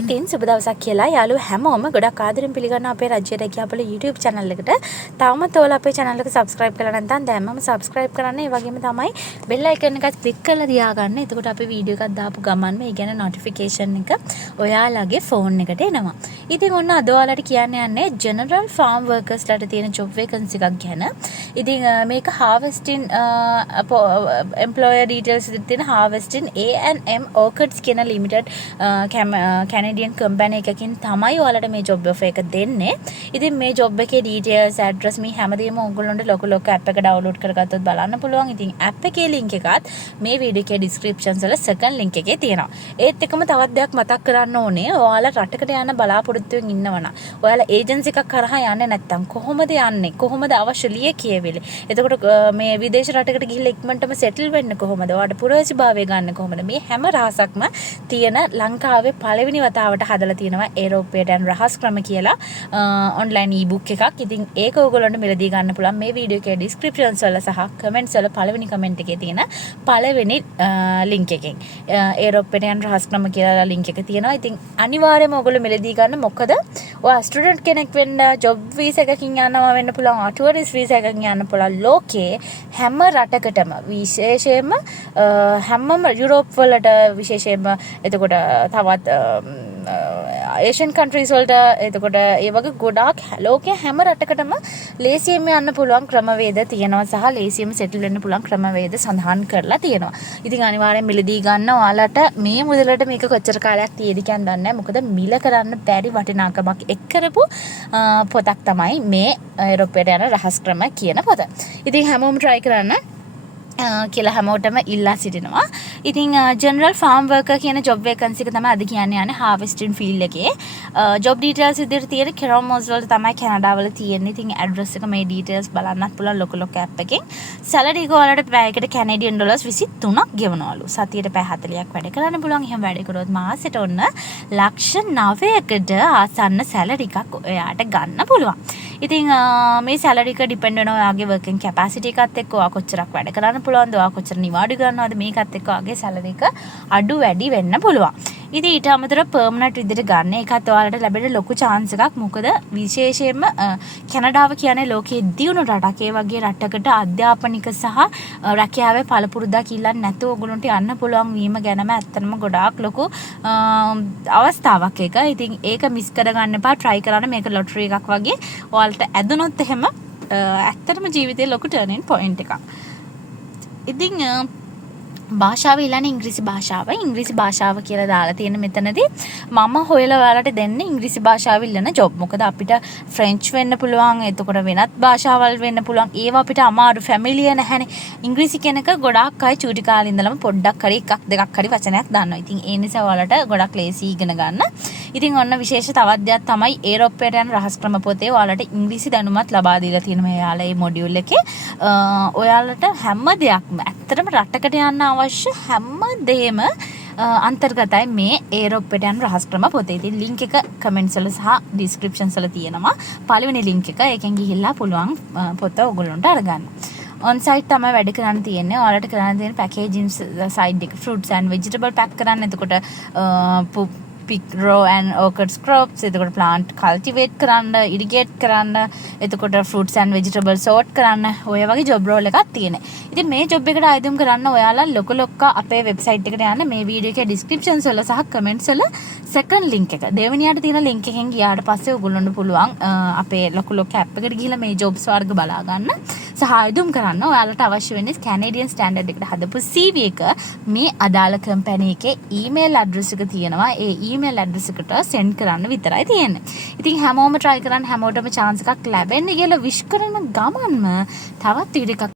ඉතින් සුබ දවසක් කියලා යාළුවෝ හැමෝම ගොඩක් ආදරෙන් පිළිගන්න අපේ රජ්‍ය රැකියාපල YouTube channel එකට. තාමත් ඔයාලා අපේ channel එක subscribe කරලා නැත්නම් දැන්මම subscribe කරන්න. ඒ වගේම තමයි bell icon එකත් click කරලා තියාගන්න. එතකොට අපි වීඩියෝ එකක් දාපු ගමන්ම ඒ කියන්නේ notification එක ඔයාලගේ phone එකට එනවා. ඉතින් ඔන්න අද ඔයාලට කියන්න යන්නේ general farm workers ලාට තියෙන job vacancy එකක් ගැන. ඉතින් මේක harvesting employer details එකේ තියෙන harvesting A&M Orchids කියන limited Canadian company එකකින් තමයි ඔයාලට මේ job offer එක දෙන්නේ. ඉතින් මේ job එකේ details address මේ හැමදේම ඔයගොල්ලන්ට ලොකු app එක download කරගත්තොත් බලන්න පුළුවන්. ඉතින් app එකේ link එකත් මේ video එකේ description වල second link එකේ තියෙනවා. ඒත් එකම තවත් දෙයක් මතක් කරන්න ඕනේ. ඔයාලා රටකට යන්න බලාපොරොත්තුෙන් ඉන්නවනම් ඔයාලා agency එකක් කරහා යන්නේ නැත්නම් කොහොමද යන්නේ? කොහොමද අවශ්‍ය ලිය කියවිලි? එතකොට මේ විදේශ රටකට ගිහිල්ලා ඉක්මනටම settle වෙන්න කොහොමද? ඔයාලට පුරවැසිභාවය ගන්න කොහොමද? මේ හැම රහසක්ම තියෙන ලංකාවේ පළවෙනි වතාවට හදලා තියෙනවා ඒරෝපේටන් රහස් ක්‍රම කියලා ඔන්ලයින් e-book එකක්. ඉතින් ඒක ඔයගොල්ලන්ට මිලදී ගන්න පුළුවන් මේ වීඩියෝ එකේ descriptions වල සහ comments වල පළවෙනි comment එකේ තියෙන පළවෙනි link එකෙන් ඒරෝපේටන් රහස් ක්‍රම කියලා link එක තියෙනවා. ඉතින් අනිවාර්යයෙන්ම ඔයගොල්ලෝ මිලදී ගන්න. මොකද ඔයා ස්ටුඩන්ට් කෙනෙක් වෙන්න job visa එකකින් යනවා වෙන්න පුළුවන්, tourist visa එකකින් යන්න පුළුවන්. ලෝකේ හැම රටකටම විශේෂයෙන්ම හැමම යුරෝප් වලට විශේෂයෙන්ම එතකොට තවත් ඒෂියන් කන්ට්‍රීස් වලට එතකොට ඒ වගේ ගොඩාක් ලෝකයේ හැම රටකටම ලේසියෙන්ම යන්න පුළුවන් ක්‍රමවේද තියෙනවා සහ ලේසියෙන්ම සෙටල් වෙන්න පුළුවන් ක්‍රමවේද සඳහන් කරලා තියෙනවා. ඉතින් අනිවාර්යෙන් මිලදී ගන්න. ඔයාලට මේ මුදලට මේක කොච්චර කාලයක් තියෙද කියන දන්නේ නැහැ. මොකද මිල කරන්න බැරි වටිනාකමක් එක් කරපු පොතක් තමයි මේ ඒරෝපයට යන රහස් ක්‍රම කියන පොත. ඉතින් හැමෝම try කරන්න කියලා හැමෝටම ඉල්ලා සිටිනවා. ඉතින් general farm worker කියන job vacancy එක තමයි අද කියන්නේ යන්නේ harvesting field එකේ. job details විදිහට තියෙන කෙරොමෝස් වල තමයි කැනඩාවල තියෙන්නේ. ඉතින් address එක මේ details බලන්නත් පුළුවන් ලොකු app එකෙන්. salary එක වලට පැයකට Canadian dollars 23ක් ගෙවනවලු. සතියට පැය 40ක් වැඩ කරන්න පුළුවන්. එහෙම වැඩ කරොත් මාසෙට ඔන්න ලක්ෂ 9කට ආසන්න salary එකක් ඔයාට ගන්න පුළුවන්. ඉතින් මේ salary එක depend වෙනවා ඔයාගේ working capacity එකත් එක්ක ඔයා කොච්චරක් වැඩ කරන්න පුළුවන්ද, ඔයා කොච්චර නිවාඩු ගන්නවද මේකත් එක්ක ඔයාගේ salary එක අඩු වැඩි වෙන්න පුළුවන්. ඉතින් ඊට අමතරව permanent විදිහට ගන්න එකත් ඔයාලට ලැබෙන ලොකු chance එකක්. මොකද විශේෂයෙන්ම කැනඩාව කියන්නේ ලෝකයේ දියුණු රටක්. ඒ වගේ රටකට අධ්‍යාපනික සහ රැකියාවේ පළපුරුද්දක් ඉල්ලන්නේ නැතුව ඔයගොල්ලන්ට යන්න පුළුවන් වීම ගැනම ඇත්තටම ගොඩාක් ලොකු අවස්ථාවක් ඒක. ඉතින් ඒක මිස් කරගන්න එපා. try කරන්න. මේක lottery එකක් වගේ. ඔයාලට ඇදුනොත් එහෙම ඇත්තටම ජීවිතේ ලොකු turning point එකක්. ඉතින් භාෂාව ඉල්ලන්නේ ඉංග්‍රීසි භාෂාව කියලා දාලා තියෙන මෙතනදී මම හොයලා ඔයාලට දෙන්නේ ඉංග්‍රීසි භාෂාව ඉල්ලන ජොබ්. මොකද අපිට ෆ්‍රෙන්ච් වෙන්න පුළුවන්, එතකොට වෙනත් භාෂාවල් වෙන්න පුළුවන්. ඒවා අපිට අමාරු ෆැමිලිය නැහැනේ. ඉංග්‍රීසි කෙනක ගොඩාක් අය චූටි කාලේ ඉඳලම පොඩ්ඩක් හරි එකක් දෙකක් හරි වචනයක් දන්නවා. ඉතින් ඒ නිසා ඔයාලට ගොඩක් ලේසි ඉගෙන ගන්න. ඉතින් ඔන්න විශේෂ තවත් දෙයක් තමයි ඒරෝපයට යන රහස් ක්‍රම පොතේ ඔයාලට ඉංග්‍රීසි දැනුමත් ලබා දීලා තියෙනවා. එයාලා මේ මොඩියුල් එකේ ඔයාලට හැම දෙයක්ම ඇත්තටම රටකට යන්න අවශ්‍ය හැම දෙයක්ම අන්තර්ගතයි මේ ඒරෝපයට යන රහස් ක්‍රම පොතේ. ඉතින් link එක comments වල සහ descriptions වල තියෙනවා. පළවෙනි link එක. ඒකෙන් ගිහිල්ලා පුළුවන් පොත ඔයගොල්ලන්ට අරගන්න. on site තමයි වැඩ කරන්න තියෙන්නේ. ඔයාලට කරන්න තියෙන packaging side එක fruits and vegetable pack කරන්න. එතකොට pick row and orchids crops, එතකොට plant cultivate කරන්න, irrigate කරන්න, එතකොට fruits and vegetables sort කරන්න, ඔය වගේ job role එකක් තියෙනවා. ඉතින් මේ job එකට ආයුධම් කරන්න ඔයාලා ලොක අපේ website එකට යන්න. මේ වීඩියෝ එකේ descriptions වල සහ comments වල second link එක. දෙවෙනියට තියෙන link එකෙන් ගියාට පස්සේ ඔයගොල්ලන්ට පුළුවන් අපේ ලොක app එකට ගිහිල්ලා මේ jobs වර්ග බලා ගන්න. සහ ආයුධම් කරන්න ඔයාලට අවශ්‍ය වෙන්නේ Canadian standard එකට හදපු CV එක. මේ අදාළ company එකේ email address එක තියෙනවා. ඒ email address එකට send කරන්න විතරයි තියෙන්නේ. ඉතින් හැමෝම try කරන්න. හැමෝටම chance එකක් ලැබෙන්න කියලා wish කරන ගමන්ම තවත් වීඩියෝ එකක්